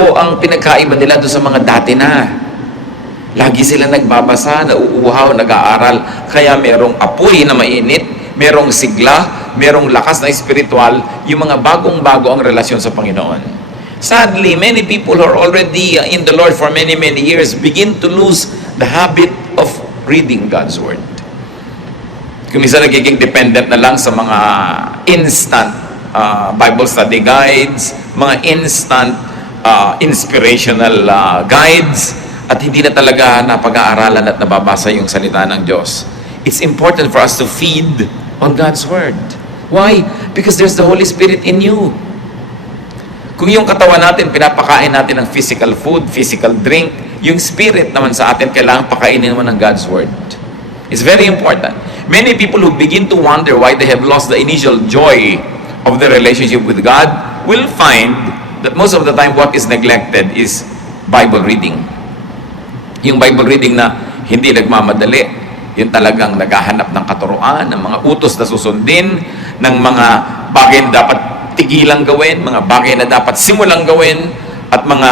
So, ang pinagkaiba nila doon sa mga dati na, lagi sila nagbabasa, nauuhaw, nag-aaral, kaya merong apoy na mainit, merong sigla, merong lakas na espiritual, yung mga bagong-bago ang relasyon sa Panginoon. Sadly, many people who are already in the Lord for many, many years begin to lose the habit of reading God's Word. Kung minsan nagiging dependent na lang sa mga instant Bible study guides, mga instant inspirational guides, at hindi na talaga napag-aaralan at nababasa yung salita ng Diyos. It's important for us to feed on God's Word. Why? Because there's the Holy Spirit in you. Kung yung katawan natin, pinapakain natin ng physical food, physical drink, yung spirit naman sa atin, kailangan pakainin naman ng God's Word. It's very important. Many people who begin to wonder why they have lost the initial joy of their relationship with God will find that most of the time what is neglected is Bible reading. Yung Bible reading na hindi nagmamadali, yung talagang naghahanap ng katuruan, ng mga utos na susundin, ng mga bagay na dapat tigilang gawin, mga bagay na dapat simulang gawin, at mga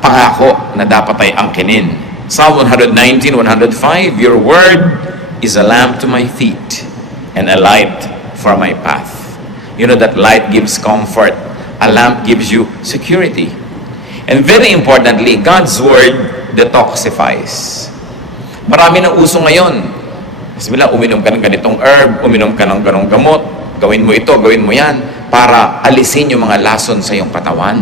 pangako na dapat ay angkinin. Psalm 119, 105, Your word is a lamp to my feet and a light for my path. You know that light gives comfort. A lamp gives you security. And very importantly, God's word detoxifies. Marami ng uso ngayon. Bismillah, uminom ka ng ganitong herb, uminom ka ng ganong gamot, gawin mo ito, gawin mo yan, para alisin yung mga lason sa iyong katawan.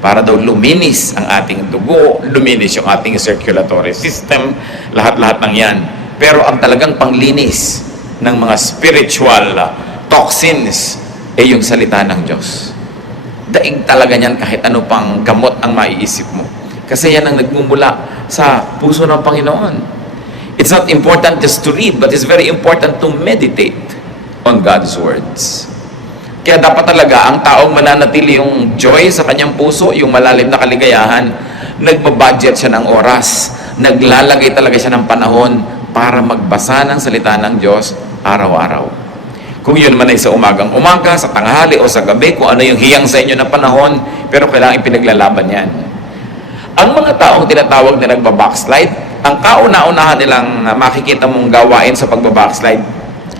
Para daw luminis ang ating dugo, luminis yung ating circulatory system, lahat-lahat ng yan. Pero ang talagang panglinis ng mga spiritual toxins ay yung salita ng Diyos. Daig talaga niyan kahit ano pang gamot ang maiisip mo. Kasi yan ang nagmumula sa puso ng Panginoon. It's not important just to read, but it's very important to meditate on God's words. Kaya dapat talaga ang taong mananatili yung joy sa kanyang puso, yung malalim na kaligayahan, nagbabudget siya ng oras, naglalagay talaga siya ng panahon para magbasa ng salita ng Diyos araw-araw. Kung yun man ay sa umagang-umaga, sa tanghali o sa gabi, kung ano yung hiyang sa inyo na panahon, pero kailangan ipinaglalaban yan. Ang mga taong tinatawag na nagbabackslide, ang kauna-unahan nilang makikita mong gawain sa pagbabackslide,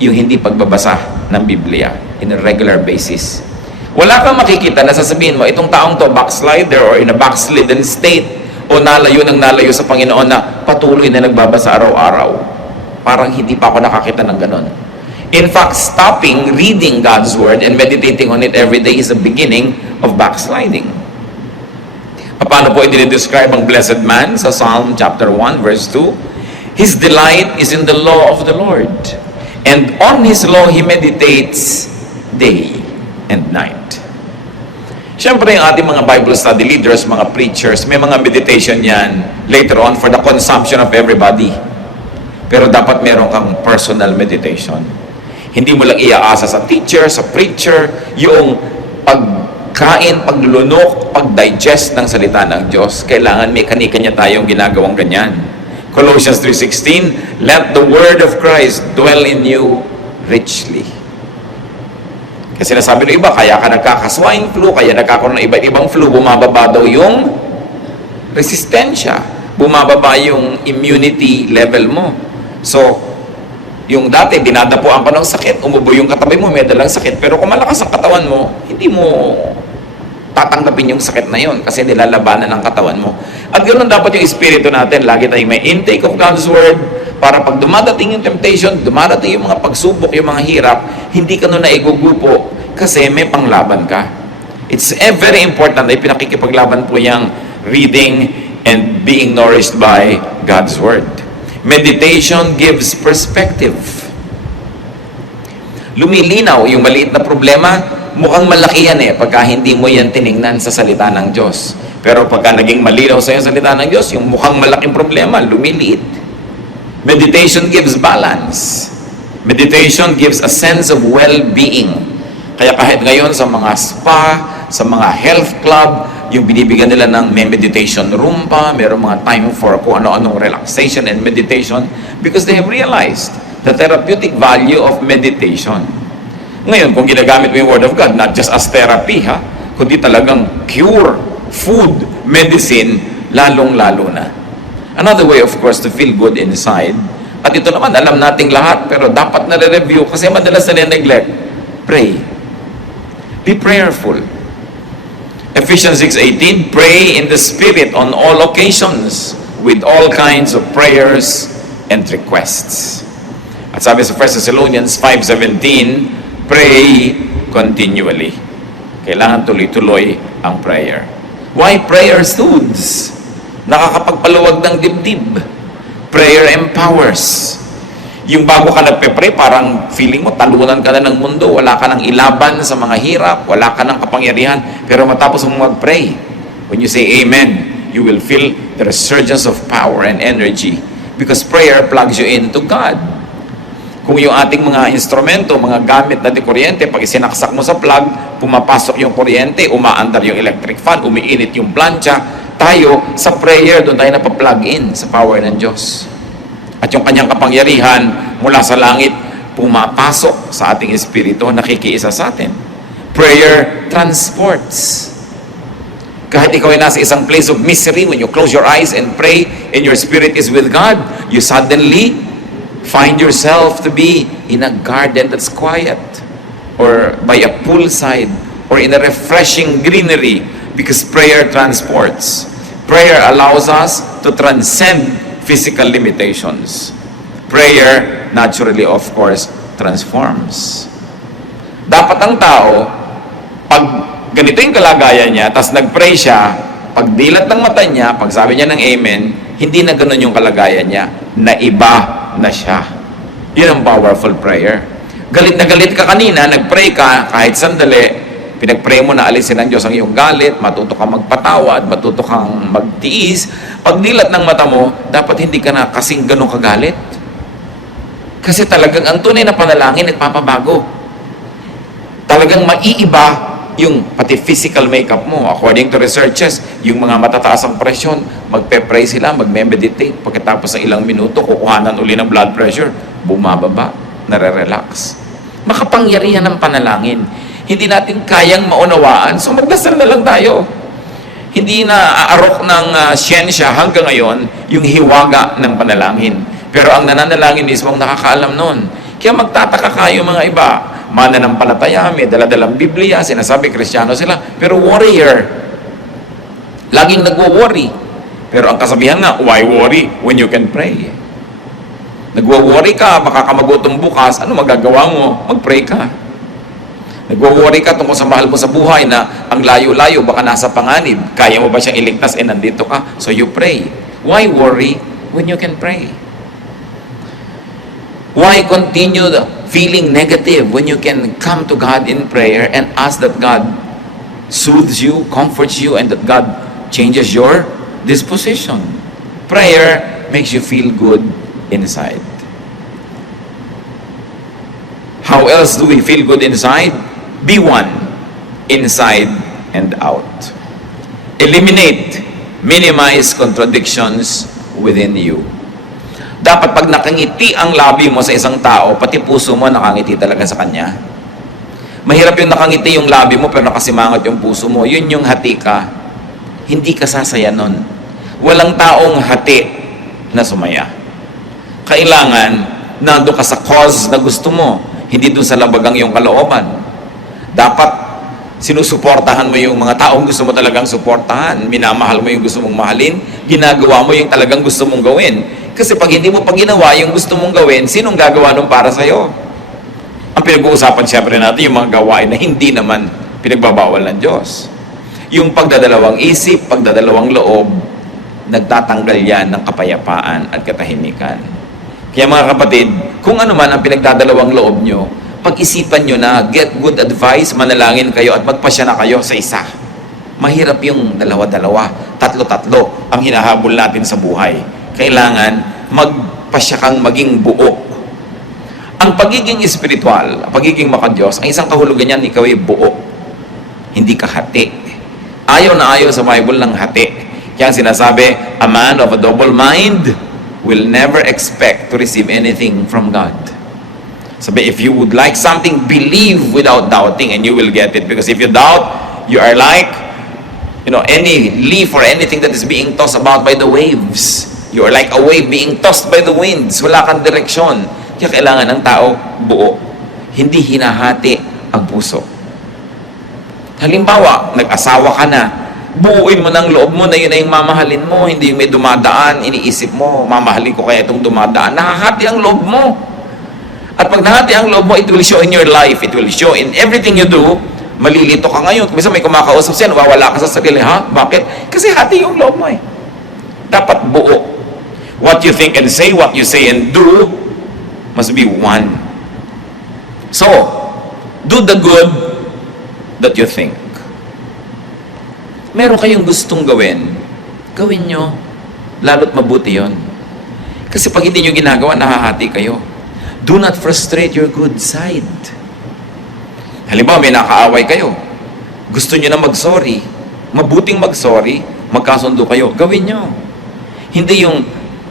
yung hindi pagbabasa ng Biblia in a regular basis. Wala kang makikita na sasabihin mo, itong taong to backslider or in a backslidden state o nalayo sa Panginoon na patuloy na nagbabasa araw-araw. Parang hindi pa ako nakakita ng ganon. In fact, stopping reading God's Word and meditating on it every day is the beginning of backsliding. Paano po i-describe ang blessed man sa Psalm chapter 1 verse 2? His delight is in the law of the Lord, and on His law he meditates day and night. Siyempre, yung ating mga Bible study leaders, mga preachers, may mga meditation yan later on for the consumption of everybody. Pero dapat meron kang personal meditation. Hindi mo lang iaasa sa teacher, sa preacher, yung pagkain, paglulunok, pag-digest ng salita ng Diyos. Kailangan may kanya tayong ginagawang ganyan. Colossians 3:16, let the word of Christ dwell in you richly. Kasi nasabi ng iba, kaya ka nagkaka-swine flu, kaya nagkakaroon ng iba't ibang flu, bumababa daw yung resistensya, bumababa yung immunity level mo. So, yung dati, dinadapuan ka ng sakit, umubo yung katabi mo, may dalang sakit, pero kung malakas ang katawan mo, hindi mo tatanggapin yung sakit na yun kasi nilalabanan ng katawan mo. At ganoon dapat yung espiritu natin, lagi tayong may intake of God's Word para pag dumadating yung temptation, dumadating yung mga pagsubok, yung mga hirap, hindi ka nun naigugupo kasi may panglaban ka. It's very important na pinakikipaglaban po yung reading and being nourished by God's Word. Meditation gives perspective. Lumilinaw yung maliit na problema, mukhang malaki yan pagka hindi mo yan tiningnan sa salita ng Diyos. Pero pagka naging malinaw sa yung salita ng Diyos, yung mukhang malaking problema, lumiliit. Meditation gives balance. Meditation gives a sense of well-being. Kaya kahit ngayon sa mga spa, sa mga health club, yung binibigyan nila ng may meditation room pa, mayroong mga time for kung ano-anong relaxation and meditation because they have realized the therapeutic value of meditation. Ngayon, kung ginagamit mo yung Word of God, not just as therapy, kundi talagang cure food, medicine, lalong-lalo na. Another way, of course, to feel good inside, at ito naman, alam nating lahat, pero dapat na-review kasi madalas na neglect. Pray. Be prayerful. Ephesians 6:18, pray in the Spirit on all occasions with all kinds of prayers and requests. At sabi sa 1 Thessalonians 5:17, pray continually. Kailangan tuloy-tuloy ang prayer. Why prayer soothes? Nakakapagpaluwag ng dibdib. Prayer empowers. Yung bago ka nagpe-pray, parang feeling mo, talunan ka na ng mundo, wala ka nang ilaban sa mga hirap, wala ka nang kapangyarihan, pero matapos mo mag-pray, when you say amen, you will feel the resurgence of power and energy because prayer plugs you into God. Kung yung ating mga instrumento, mga gamit na di kuryente, pag isinaksak mo sa plug, pumapasok yung kuryente, umaandar yung electric fan, umiinit yung plancha, tayo sa prayer, doon tayo napaplug in sa power ng Diyos. At yung kanyang kapangyarihan mula sa langit, pumapasok sa ating espiritu, nakikiisa sa atin. Prayer transports. Kahit ikaw ay nasa isang place of misery, when you close your eyes and pray and your spirit is with God, you suddenly find yourself to be in a garden that's quiet, or by a poolside, or in a refreshing greenery, because prayer transports. Prayer allows us to transcend physical limitations. Prayer, naturally, of course, transforms. Dapat ang tao, pag ganito yung kalagayan niya, tas nag-pray siya, pag dilat ng mata niya, pag sabi niya ng amen, hindi na ganun yung kalagayan niya, na iba na siya. Yun ang powerful prayer. Galit na galit ka kanina, nag-pray ka, kahit sandali, pinag-pray mo na alisin ng Diyos ang iyong galit, matuto kang magpatawad, matuto kang magtiis. Pag dilat ng mata mo, dapat hindi ka na kasing ganun kagalit. Kasi talagang ang tunay na panalangin nagpapabago. Talagang maiiba yung pati physical makeup mo. According to researches, yung mga matataas ang presyon, magpe-pray sila, magme-meditate. Pagkatapos ng ilang minuto, kukuhanan uli ng blood pressure, bumababa, nare-relax. Makapangyarihan ng panalangin. Hindi natin kayang maunawaan, so magdasal na lang tayo. Hindi na aarok ng siyensya hanggang ngayon yung hiwaga ng panalangin. Pero ang nananalangin mismo ang nakakaalam nun. Kaya magtataka kayo mga iba, mananampalataya, may daladalang Biblia, sinasabi Kristiyano sila, pero warrior. Laging nagwo-worry. Pero ang kasabihan nga, why worry when you can pray? Nagwo-worry ka, baka ka magutom bukas, ano magagawa mo? Mag-pray ka. Nagwo-worry ka tungkol sa mahal mo sa buhay na ang layo-layo, baka nasa panganib. Kaya mo ba siyang iligtas? Nandito ka. So you pray. Why worry when you can pray? Why continue feeling negative when you can come to God in prayer and ask that God soothes you, comforts you, and that God changes your disposition? Prayer makes you feel good inside. How else do we feel good inside? Be one, inside and out. Eliminate, minimize contradictions within you. Dapat pag nakangiti ang labi mo sa isang tao, pati puso mo nakangiti talaga sa kanya. Mahirap yung nakangiti yung labi mo pero nakasimangot yung puso mo. Yun yung hati ka. Hindi ka sasaya nun. Walang taong hati na sumaya. Kailangan nando ka sa cause na gusto mo, hindi doon sa labagang yung kalooban. Dapat sinusuportahan mo yung mga taong gusto mo talagang suportahan, minamahal mo yung gusto mong mahalin, ginagawa mo yung talagang gusto mong gawin. Kasi pag hindi mo pa ginawa yung gusto mong gawin, sinong gagawa nun para sa'yo? Ang pinag-uusapan siyempre natin yung mga gawain na hindi naman pinagbabawal ng Diyos. Yung pagdadalawang isip, pagdadalawang loob, nagtatanggal yan ng kapayapaan at katahimikan. Kaya mga kapatid, kung ano man ang pinagdadalawang loob nyo, pag-isipan nyo na, get good advice, manalangin kayo at magpasya na kayo sa isa. Mahirap yung dalawa-dalawa, tatlo-tatlo ang hinahabol natin sa buhay. Kailangan magpasya kang maging buo. Ang pagiging espiritual, ang pagiging makadiyos, ang isang kahulugan niyan, ikaw ay buo. Hindi ka hati. Ayaw na ayaw sa Bible ng hati. Kaya sinasabi, a man of a double mind will never expect to receive anything from God. Sabi, if you would like something, believe without doubting and you will get it. Because if you doubt, you are like any leaf or anything that is being tossed about by the waves. You are like a wave being tossed by the winds. Wala kang direksyon. Kaya kailangan ng tao buo. Hindi hinahati ang puso. Halimbawa, nag-asawa ka na, buuin mo ng loob mo na yun na yung mamahalin mo, hindi yung may dumadaan, iniisip mo, mamahalin ko kaya itong dumadaan. Nahahati ang loob mo. At pag nahati ang loob mo, it will show in your life, it will show in everything you do. Malilito ka ngayon. Minsan may kumakausap siya, nawawala ka sa sarili. Ha? Bakit? Kasi hati yung loob mo eh. Dapat buo. What you think and say, what you say and do, must be one. So, do the good that you think. Meron kayong gustong gawin, gawin nyo. Lalo't mabuti yon. Kasi pag hindi nyo ginagawa, nahahati kayo. Do not frustrate your good side. Halimbawa, may nakaaway kayo. Gusto nyo na mag-sorry. Mabuting mag-sorry, magkasundo kayo. Gawin nyo. Hindi yung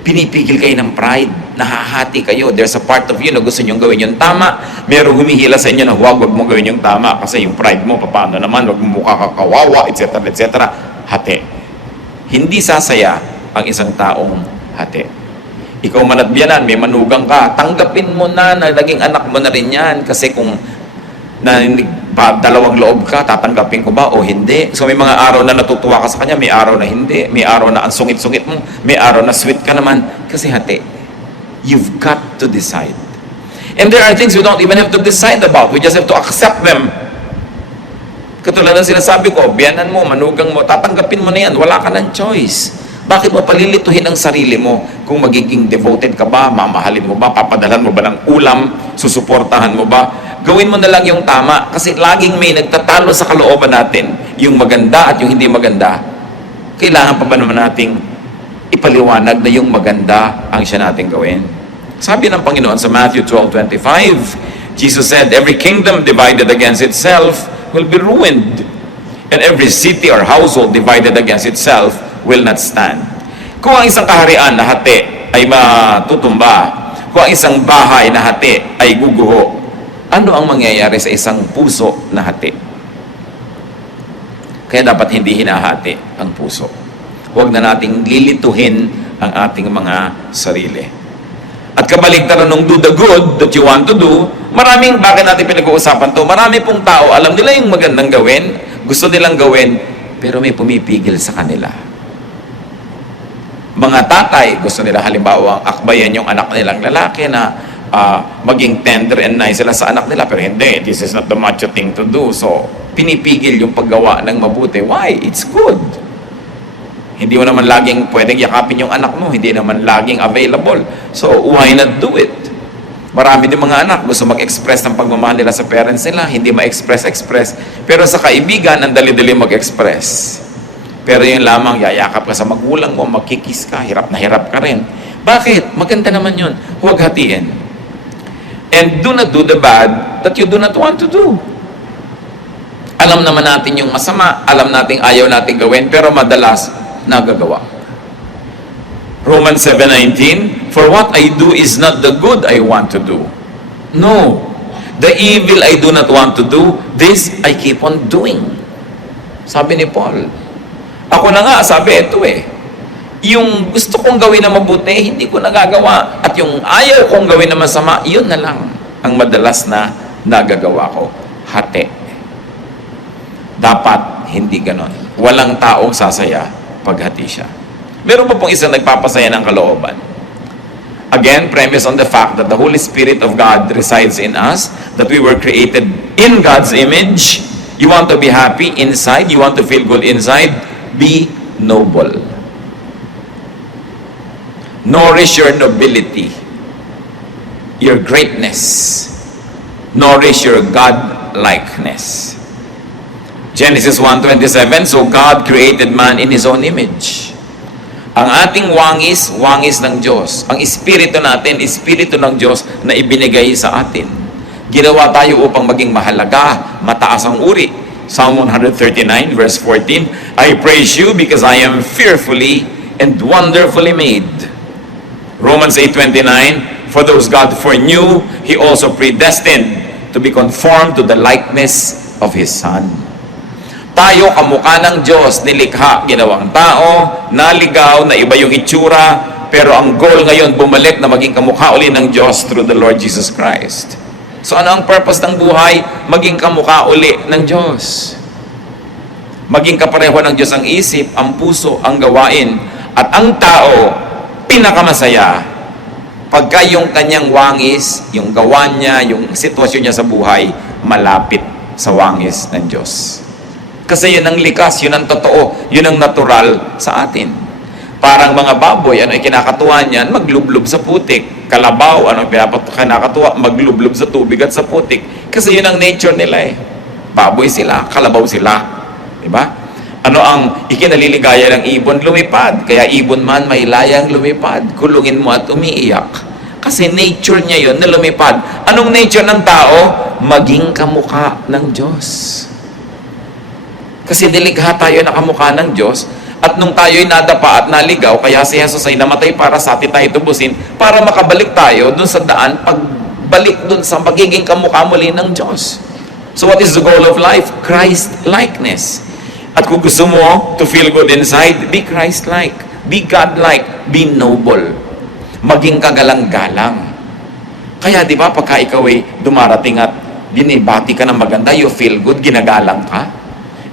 pinipigil kayo ng pride. Nahahati kayo. There's a part of you na gusto nyo gawin yung tama. Merong humihila sa inyo na wag mo gawin yung tama kasi yung pride mo, paano naman, wag mo mukha kakawawa, etc. etc. Hati. Hindi sasaya ang isang taong hati. Ikaw man at biyanan, may manugang ka, tanggapin mo na naging anak mo na rin yan. Kasi kung dalawang loob ka, tatanggapin ko ba o hindi? So may mga araw na natutuwa ka sa kanya, may araw na hindi, may araw na ang sungit-sungit mo, may araw na sweet ka naman, kasi hati. You've got to decide. And there are things you don't even have to decide about. We just have to accept them. Katulad ng sinasabi ko, biyanan mo, manugang mo, tatanggapin mo na yan, wala ka ng choice. Bakit mo palilituhin ang sarili mo kung magiging devoted ka ba, mamahalin mo ba, papadalhan mo ba ng ulam, susuportahan mo ba? Gawin mo na lang yung tama kasi laging may nagtatalo sa kalooban natin, yung maganda at yung hindi maganda. Kailangan pa ba naman nating ipaliwanag na yung maganda ang siya nating gawin? Sabi ng Panginoon sa Matthew 12:25, Jesus said, every kingdom divided against itself will be ruined, and every city or household divided against itself will not stand. Kung ang isang kaharian na hati ay matutumba, kung ang isang bahay na hati ay guguho, ano ang mangyayari sa isang puso na hati? Kaya dapat hindi hinahati ang puso. Huwag na nating lilituhin ang ating mga sarili. At kabaligtaran ng do the good that you want to do, bakit natin pinag-uusapan to? Marami pong tao, alam nila yung magandang gawin, gusto nilang gawin, pero may pumipigil sa kanila. Mga tatay, gusto nila halimbawa akbayan yung anak nilang lalaki na maging tender and nice sila sa anak nila, pero hindi, this is not the macho thing to do. So, pinipigil yung paggawa ng mabuti. Why? It's good. Hindi mo naman laging pwedeng yakapin yung anak mo, hindi naman laging available. So, why not do it? Marami din mga anak gusto mag-express ng pagmamahal nila sa parents nila, hindi ma-express. Pero sa kaibigan, ang dali-dali mag-express. Pero yun lamang, yayakap ka sa magulang mo, magkikis ka, hirap na hirap ka rin. Bakit? Maganda naman yun. Huwag hatiin. And do not do the bad that you do not want to do. Alam naman natin yung masama, alam natin ayaw natin gawin, pero madalas nagagawa. Romans 7:19, for what I do is not the good I want to do. No. The evil I do not want to do, this I keep on doing. Sabi ni Paul. Ako na nga, sabi ito yung gusto kong gawin na mabuti, hindi ko nagagawa. At yung ayaw kong gawin na masama, yun na lang ang madalas na nagagawa ko. Hati. Dapat hindi ganon. Walang taong sasaya paghati siya. Meron pa pong isang nagpapasaya ng kalooban. Again, premise on the fact that the Holy Spirit of God resides in us, that we were created in God's image. You want to be happy inside, you want to feel good inside, be noble. Nourish your nobility, your greatness. Nourish your God-likeness. Genesis 1:27, so God created man in His own image. Ang ating wangis, wangis ng Diyos. Ang espiritu natin, espiritu ng Diyos na ibinigay sa atin. Ginawa tayo upang maging mahalaga, mataas ang uri. Psalm 139 verse 14, I praise you because I am fearfully and wonderfully made. Romans 8:29, for those God foreknew, He also predestined to be conformed to the likeness of His Son. Tayo, kamukha ng Diyos, nilikha, ginawang tao, naligaw, na iba yung itsura, pero ang goal ngayon, bumalik na maging kamukha uli ng Diyos through the Lord Jesus Christ. So ano ang purpose ng buhay? Maging kamukha uli ng Diyos. Maging kapareho ng Diyos ang isip, ang puso, ang gawain. At ang tao, pinakamasaya, pagka yung kanyang wangis, yung gawa niya, yung sitwasyon niya sa buhay, malapit sa wangis ng Diyos. Kasi yun ang likas, yun ang totoo, yun ang natural sa atin. Parang mga baboy, ano yung kinakatuwa niyan? Maglublob sa putik. Kalabaw, ano yung kinakatuwa? Maglublob sa tubig at sa putik. Kasi yun ang nature nila eh. Baboy sila, kalabaw sila. Diba? Ano ang ikinaliligaya ng ibon? Lumipad. Kaya ibon man may layang lumipad. Kulungin mo at umiiyak. Kasi nature niya yun na lumipad. Anong nature ng tao? Maging kamukha ng Diyos. Kasi nilikha tayo na kamukha ng Diyos. At nung tayo'y nadapa at naligaw, kaya si Jesus ay namatay para sa atin tayo tubusin, para makabalik tayo dun sa daan, pagbalik dun sa magiging kamukha muli ng Diyos. So what is the goal of life? Christ-likeness. At kung gusto mo to feel good inside, be Christ-like, be God-like, be noble. Maging kagalang-galang. Kaya di ba pagka ikaw ay dumarating at binibati ka ng maganda, you feel good, ginagalang ka?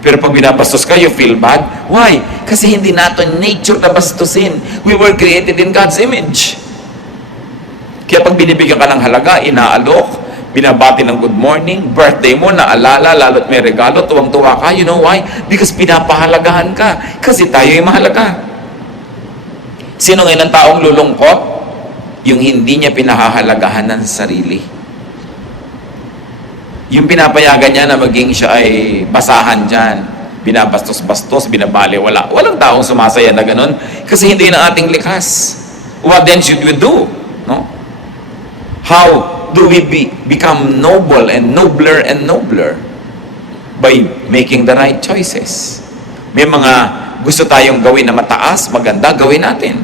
Pero pag binabastos ka, you feel bad. Why? Kasi hindi natin nature na bastusin. We were created in God's image. Kaya pag binibigyan ka ng halaga, inaalok, binabati ng good morning, birthday mo, naalala, lalo't may regalo, tuwang-tuwa ka. You know why? Because pinapahalagahan ka. Kasi tayo ay mahalaga. Sino ngayon ang taong lulungkot? Yung hindi niya pinahahalagahan ng sarili. Yung pinapayagan niya na maging siya ay basahan dyan, binabastos-bastos, binabaliwala. Walang taong sumasaya na ganun kasi hindi na ating likas. What then should we do? No? How do we become noble and nobler? By making the right choices. May mga gusto tayong gawin na mataas, maganda, gawin natin.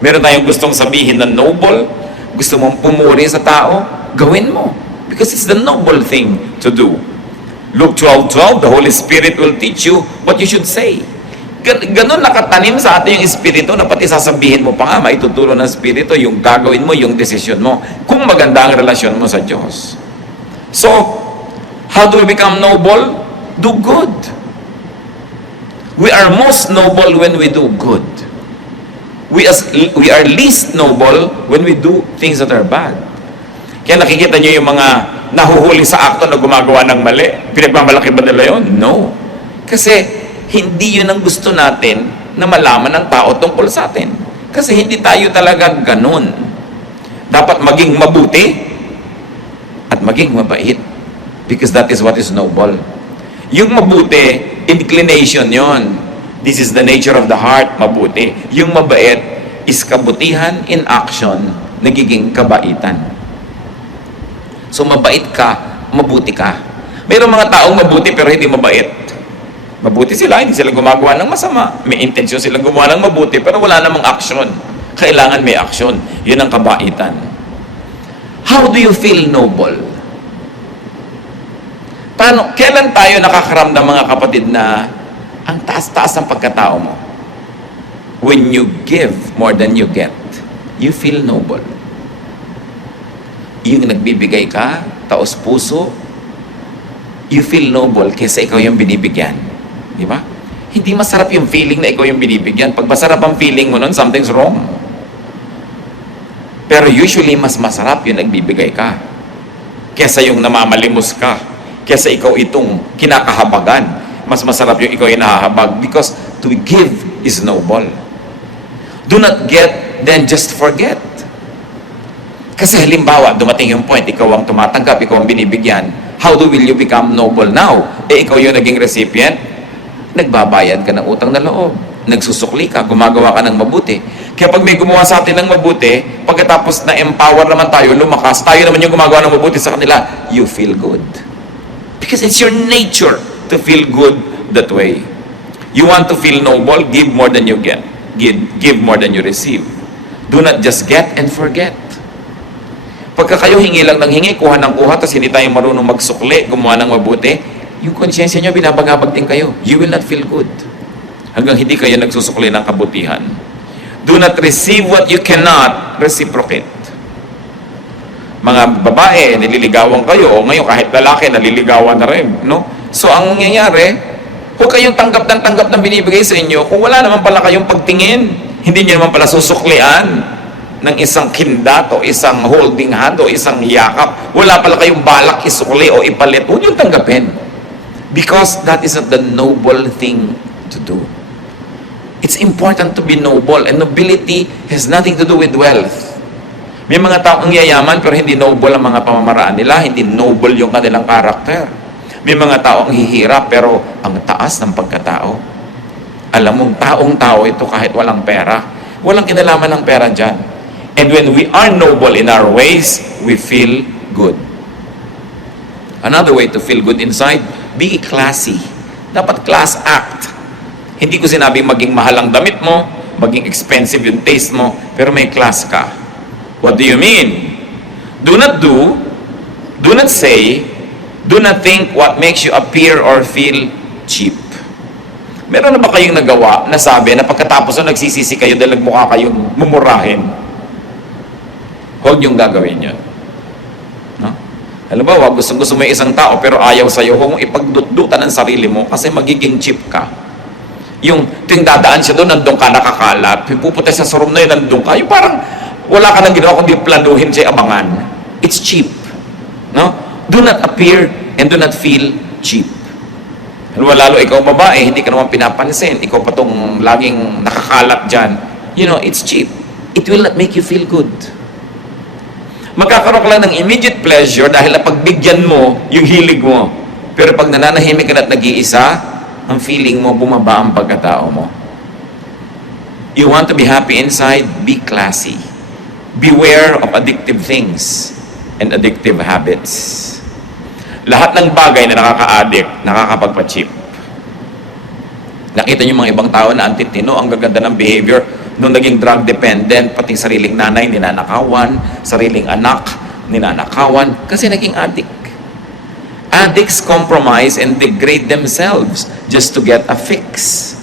Meron tayong gustong sabihin na noble, gusto mong pumuri sa tao, gawin mo. Because it's the noble thing to do. Luke 12:12, the Holy Spirit will teach you what you should say. Ganon nakatanim sa atin yung Espiritu na pati sasabihin mo pa nga, maituturo ng Espiritu yung gagawin mo, yung desisyon mo, kung maganda ang relasyon mo sa Diyos. So, how do we become noble? Do good. We are most noble when we do good. We are least noble when we do things that are bad. Kaya nakikita niyo yung mga nahuhuli sa akto na gumagawa ng mali. Pinagmamalaki ba nila yun? No. Kasi hindi yun ang gusto natin na malaman ng tao tungkol sa atin. Kasi hindi tayo talaga ganun. Dapat maging mabuti at maging mabait. Because that is what is noble. Yung mabuti, inclination yon. This is the nature of the heart, mabuti. Yung mabait is kabutihan in action, nagiging kabaitan. So mabait ka, mabuti ka. Mayroong mga taong mabuti pero hindi mabait. Mabuti sila, hindi sila gumagawa ng masama. May intensyon silang gumawa ng mabuti pero wala namang action. Kailangan may action. Yun ang kabaitan. How do you feel noble? Kailan tayo nakakaramdam mga kapatid na ang taas-taas ng pagkatao mo? When you give more than you get, you feel noble. Yung nagbibigay ka, taos puso, you feel noble kaysa ikaw yung binibigyan. Di ba? Hindi masarap yung feeling na ikaw yung binibigyan. Pag masarap ang feeling mo nun, something's wrong. Pero usually, mas masarap yung nagbibigay ka. Kaysa yung namamalimos ka. Kaysa ikaw itong kinakahabagan. Mas masarap yung ikaw yung nahahabag. Because to give is noble. Do not get, then just forget. Kasi halimbawa, dumating yung point, ikaw ang tumatanggap, ikaw ang binibigyan. How will you become noble now? Ikaw yung naging recipient, nagbabayad ka ng utang na loob. Nagsusukli ka, gumagawa ka ng mabuti. Kaya pag may gumawa sa atin ng mabuti, pagkatapos na empower naman tayo, lumakas, tayo naman yung gumagawa ng mabuti sa kanila, you feel good. Because it's your nature to feel good that way. You want to feel noble, give more than you get. Give more than you receive. Do not just get and forget. Pagka kayo hingi lang ng hingi, kuha ng kuha, tapos hindi tayo marunong magsukli, gumawa ng mabuti, yung konsyensya nyo, binabagabag din kayo. You will not feel good. Hanggang hindi kayo nagsusukli ng kabutihan. Do not receive what you cannot reciprocate. Mga babae, nililigawan kayo, o ngayon kahit lalaki, naliligawan na rin. No? So, ang nangyayari, huwag kayong tanggap ng binibigay sa inyo kung wala naman pala kayong pagtingin. Hindi nyo naman pala susuklian ng isang kindat o isang holding hand o isang yakap. Wala pala kayong balak isukli o ipalit. Huwag yung tanggapin. Because that is not the noble thing to do. It's important to be noble, and nobility has nothing to do with wealth. May mga taong yayaman pero hindi noble ang mga pamamaraan nila, hindi noble yung kanilang karakter. May mga taong hihirap pero ang taas ng pagkatao. Alam mong taong-tao ito kahit walang pera. Walang kinalaman ng pera dyan. And when we are noble in our ways, we feel good. Another way to feel good inside, be classy. Dapat class act. Hindi ko sinabing maging mahal ang damit mo, maging expensive yung taste mo, pero may class ka. What do you mean? Do not do not say, do not think what makes you appear or feel cheap. Meron na ba kayong nagawa na sabi na pagkatapos na nagsisisi kayo dahil nagmukha kayong mumurahin? Huwag niyong gagawin yun. No? Halimbawa, gusto mo isang tao pero ayaw sa'yo, huwag mong ipagdutdutan ang sarili mo kasi magiging cheap ka. Yung dadaan siya doon, nandun ka nakakalat, pupunta sa room na yun, nandun ka, yung parang wala ka nang ginawa kundi planuhin siya abangan. It's cheap. No? Do not appear and do not feel cheap. Lalo ikaw babae, hindi ka naman pinapansin, ikaw pa tong laging nakakalat dyan. You know, it's cheap. It will not make you feel good. Magkakaroon ka lang ng immediate pleasure dahil napagbigyan mo yung hilig mo. Pero pag nananahimik ka na at nag-iisa, ang feeling mo, bumaba ang pagkatao mo. You want to be happy inside? Be classy. Beware of addictive things and addictive habits. Lahat ng bagay na nakaka-addict, nakakapagpa-cheap. Nakita niyo mga ibang tao na antitino, ang gaganda ng behavior, nung naging drug dependent, pati sariling nanay, ninanakawan, sariling anak, ninanakawan, kasi naging addict. Addicts compromise and degrade themselves just to get a fix.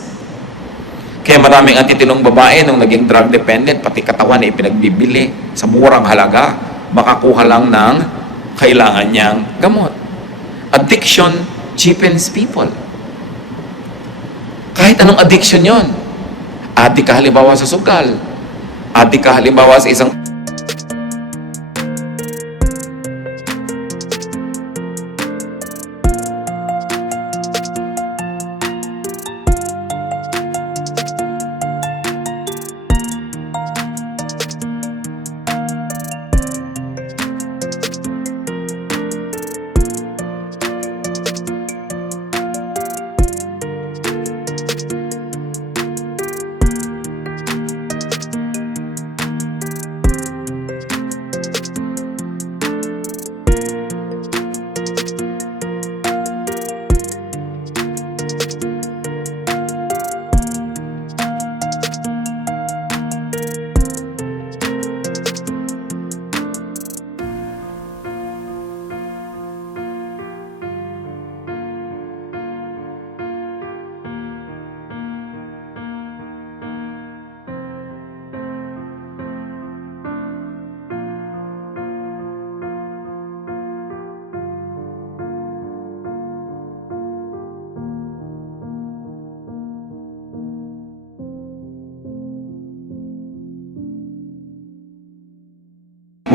Kaya maraming antitinong babae nung naging drug dependent, pati katawan ay pinagbibili sa murang halaga, makakuha lang ng kailangan niyang gamot. Addiction cheapens people. Kahit anong addiction yon. Addict ka halimbawa sa sugal. Addict ka halimbawa sa isang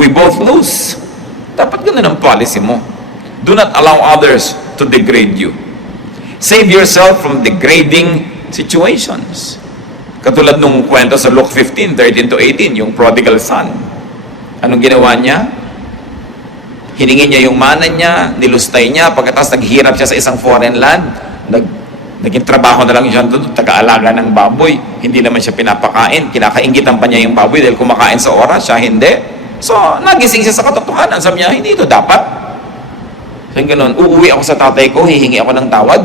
we both lose. Dapat ganun ang policy mo. Do not allow others to degrade you. Save yourself from degrading situations. Katulad nung kwento sa Luke 15:13-18, yung prodigal son. Anong ginawa niya? Hiningin niya yung mana niya, nilustay niya, pagkatapos naghihirap siya sa isang foreign land, naging trabaho na lang siya doon, taga-alaga ng baboy. Hindi naman siya pinapakain, kinakaingitan pa niya yung baboy dahil kumakain sa oras, siya hindi. So, nagising siya sa katotohanan. Sabi niya, hindi ito dapat. So, ganoon, uuwi ako sa tatay ko, hihingi ako ng tawad,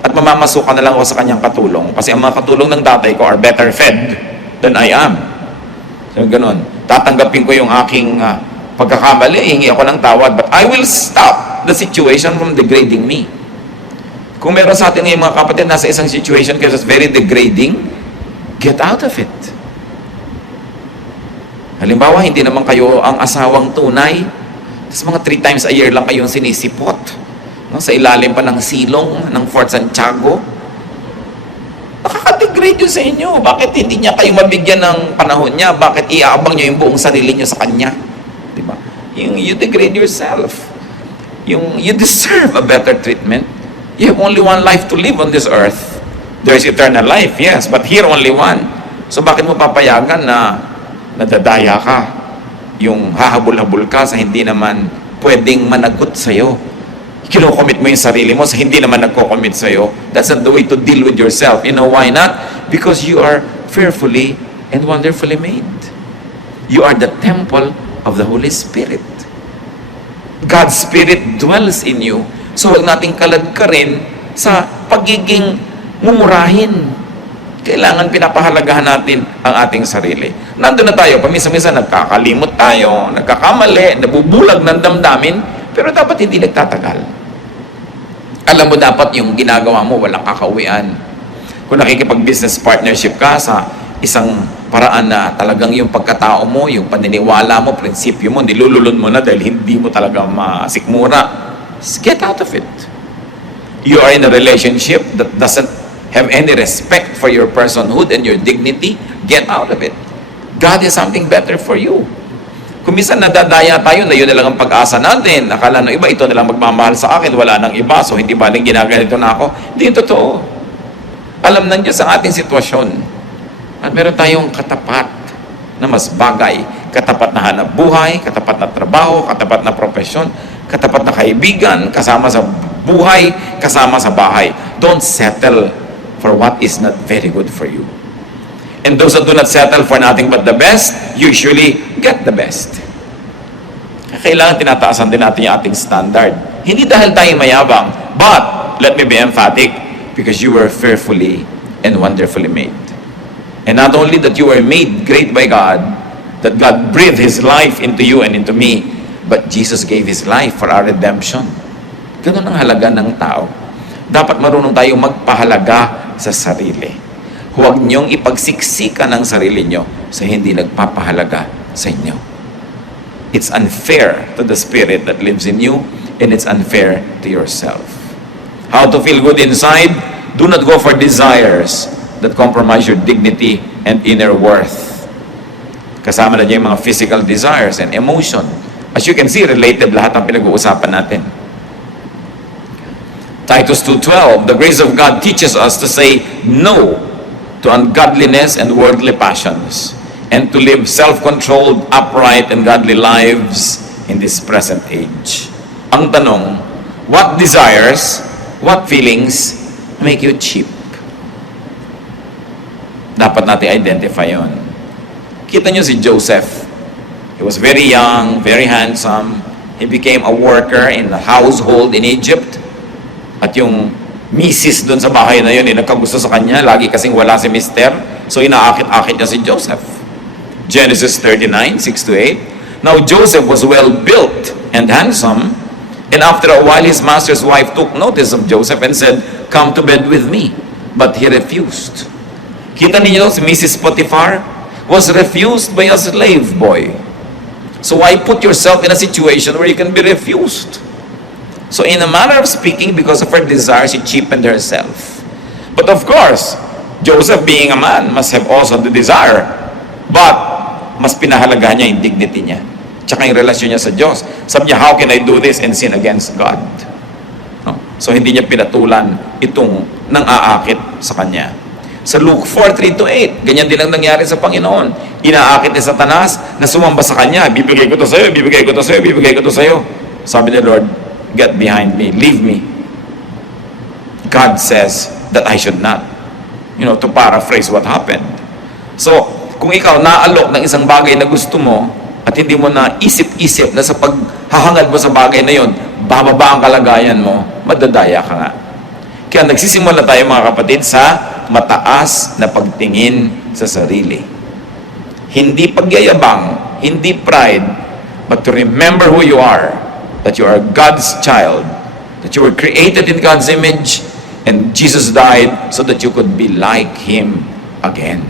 at mamamasukan na lang ako sa kanyang katulong. Kasi ang mga katulong ng tatay ko are better fed than I am. So, ganoon, tatanggapin ko yung aking pagkakamali, hihingi ako ng tawad, but I will stop the situation from degrading me. Kung meron sa atin ngayon mga kapatid, nasa isang situation kasi very degrading, get out of it. Halimbawa, hindi naman kayo ang asawang tunay, tapos mga 3 times a year lang kayong sinisipot, no? Sa ilalim pa ng silong ng Fort Santiago. Nakaka-degrade yun sa inyo. Bakit hindi niya kayo mabigyan ng panahon niya? Bakit iaabang niyo yung buong sarili niyo sa kanya? Diba? You degrade yourself. You deserve a better treatment. You have only one life to live on this earth. There is eternal life, yes, but here only one. So bakit mo papayagan na nadadaya ka? Yung hahabol-habol ka sa hindi naman pwedeng managot sa'yo. Kino-commit mo yung sarili mo sa hindi naman nagko-commit sa'yo. That's not the way to deal with yourself. You know why not? Because you are fearfully and wonderfully made. You are the temple of the Holy Spirit. God's Spirit dwells in you. So huwag nating kaladkarin sa pagiging mumurahin. Kailangan pinapahalagahan natin ang ating sarili. Nandun na tayo, paminsan-minsan nagkakalimot tayo, nagkakamali, nabubulag ng damdamin, pero dapat hindi nagtatagal. Alam mo dapat yung ginagawa mo, walang kakauwian. Kung nakikipag-business partnership ka sa isang paraan na talagang yung pagkatao mo, yung paniniwala mo, prinsipyo mo, nilululun mo na dahil hindi mo talaga masikmura, get out of it. You are in a relationship that doesn't have any respect for your personhood and your dignity, get out of it. God has something better for you. Kung minsan nadadaya tayo na yun na lang ang pag-asa natin, akala ng iba, ito na lang magmamahal sa akin, wala nang iba, so hindi ba lang ginaganito na ako? Hindi totoo. Alam ng Diyos ang ating sitwasyon. At meron tayong katapat na mas bagay. Katapat na hanap buhay, katapat na trabaho, katapat na profesyon, katapat na kaibigan, kasama sa buhay, kasama sa bahay. Don't settle for what is not very good for you. And those that do not settle for nothing but the best, usually get the best. Kailangan tinataasan din natin yung ating standard. Hindi dahil tayo mayabang, but, let me be emphatic, because you were fearfully and wonderfully made. And not only that you were made great by God, that God breathed His life into you and into me, but Jesus gave His life for our redemption. Ganun ang halaga ng tao. Dapat marunong tayong magpahalaga sa sarili. Huwag niyong ipagsiksikan ang sarili niyo sa hindi nagpapahalaga sa inyo. It's unfair to the Spirit that lives in you, and it's unfair to yourself. How to feel good inside? Do not go for desires that compromise your dignity and inner worth. Kasama na niya yung mga physical desires and emotion. As you can see, related lahat ang pinag-uusapan natin. Titus 2:12, the grace of God teaches us to say no to ungodliness and worldly passions, and to live self-controlled, upright, and godly lives in this present age. Ang tanong, what desires, what feelings make you cheap? Dapat natin identify yon. Kita nyo si Joseph. He was very young, very handsome. He became a worker in the household in Egypt. At yung misis doon sa bahay na yun, nagkagusto sa kanya, lagi kasing wala si mister, so inaakit-akit niya si Joseph. Genesis 39, 6-8. Now Joseph was well built and handsome, and after a while his master's wife took notice of Joseph and said, "Come to bed with me." But he refused. Kita niyo, si Mrs. Potiphar was refused by a slave boy. So why put yourself in a situation where you can be refused? So in a manner of speaking, because of her desire, she cheapened herself. But of course, Joseph being a man must have also the desire. But, mas pinahalagahan niya yung dignity niya. Tsaka yung relasyon niya sa Diyos. Sabi niya, how can I do this and sin against God? No? So hindi niya pinatulan itong nang-aakit sa kanya. Sa Luke 4:3-8, ganyan din ang nangyari sa Panginoon. Inaakit ni Satanas na sumamba sa kanya, bibigay ko to sa'yo, bibigay ko to sa'yo, bibigay ko to sa'yo. Sabi ni Lord, get behind me, leave me. God says that I should not. To paraphrase what happened. So, kung ikaw naalok ng isang bagay na gusto mo, at hindi mo na isip-isip na sa paghahangad mo sa bagay na yon, bababa ang kalagayan mo, madadaya ka nga. Kaya nagsisimula tayo mga kapatid sa mataas na pagtingin sa sarili. Hindi pagyayabang, hindi pride, but to remember who you are, that you are God's child, that you were created in God's image, And Jesus died so that you could be like Him again.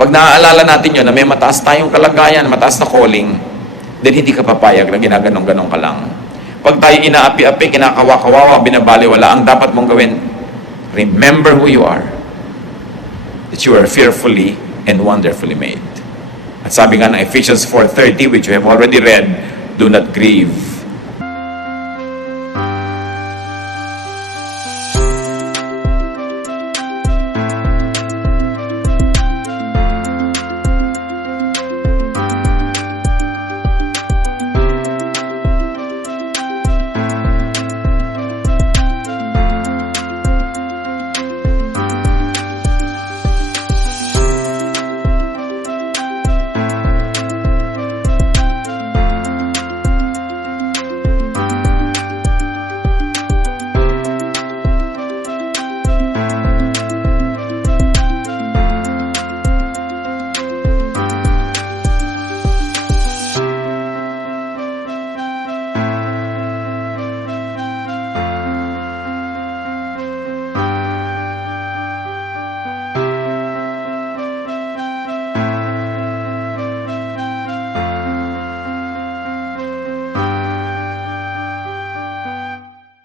Pag naaalala natin yun, na may mataas tayong kalagayan, mataas na calling, then hindi ka papayag na ginaganong-ganong ka lang. Pag tayo inaapi-api, kinakawa-kawawa, binabaliwala, ang dapat mong gawin, remember who you are. That you are fearfully and wonderfully made. At sabi nga ng Ephesians 4:30, which we have already read, do not grieve.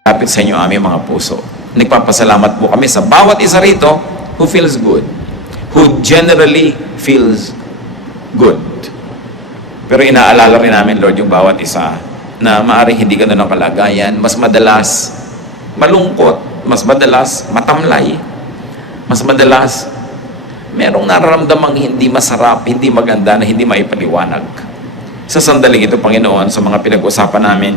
Lapit sa inyo aming mga puso. Nagpapasalamat po kami sa bawat isa rito who feels good, who generally feels good. Pero inaalala rin namin, Lord, yung bawat isa na maaaring hindi ganun ang kalagayan, mas madalas malungkot, mas madalas matamlay, mas madalas merong nararamdamang hindi masarap, hindi maganda, na hindi maipaliwanag. Sa sandaling ito, Panginoon, sa mga pinag-usapan namin,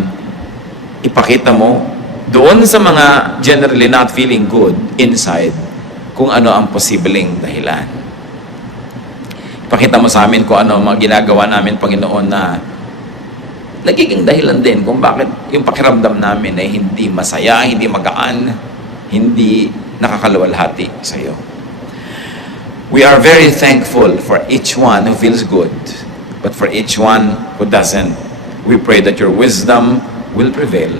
ipakita mo doon sa mga generally not feeling good inside, kung ano ang posibleng dahilan. Ipakita mo sa amin kung ano ang mga ginagawa namin, Panginoon, na nagiging dahilan din kung bakit yung pakiramdam namin ay hindi masaya, hindi magaan, hindi nakakaluwalhati sa iyo. We are very thankful for each one who feels good, but for each one who doesn't, we pray that your wisdom will prevail,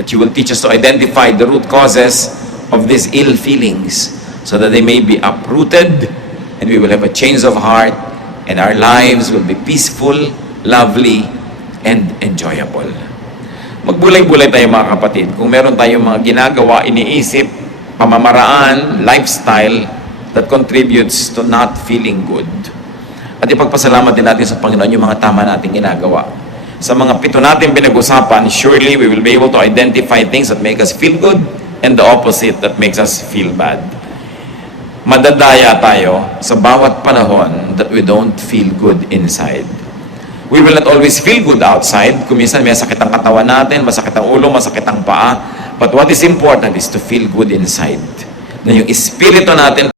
that you will teach us to identify the root causes of these ill feelings so that they may be uprooted and we will have a change of heart and our lives will be peaceful, lovely, and enjoyable. Magbulay-bulay tayo mga kapatid. Kung meron tayong mga ginagawa, iniisip, pamamaraan, lifestyle that contributes to not feeling good. At ipagpasalamat din natin sa Panginoon yung mga tama nating ginagawa. Sa mga 7 natin pinag-usapan, surely we will be able to identify things that make us feel good and the opposite that makes us feel bad. Madadaya tayo sa bawat panahon that we don't feel good inside. We will not always feel good outside. Kung minsan may sakit ang katawan natin, masakit ang ulo, masakit ang paa. But what is important is to feel good inside. Na yung espiritu natin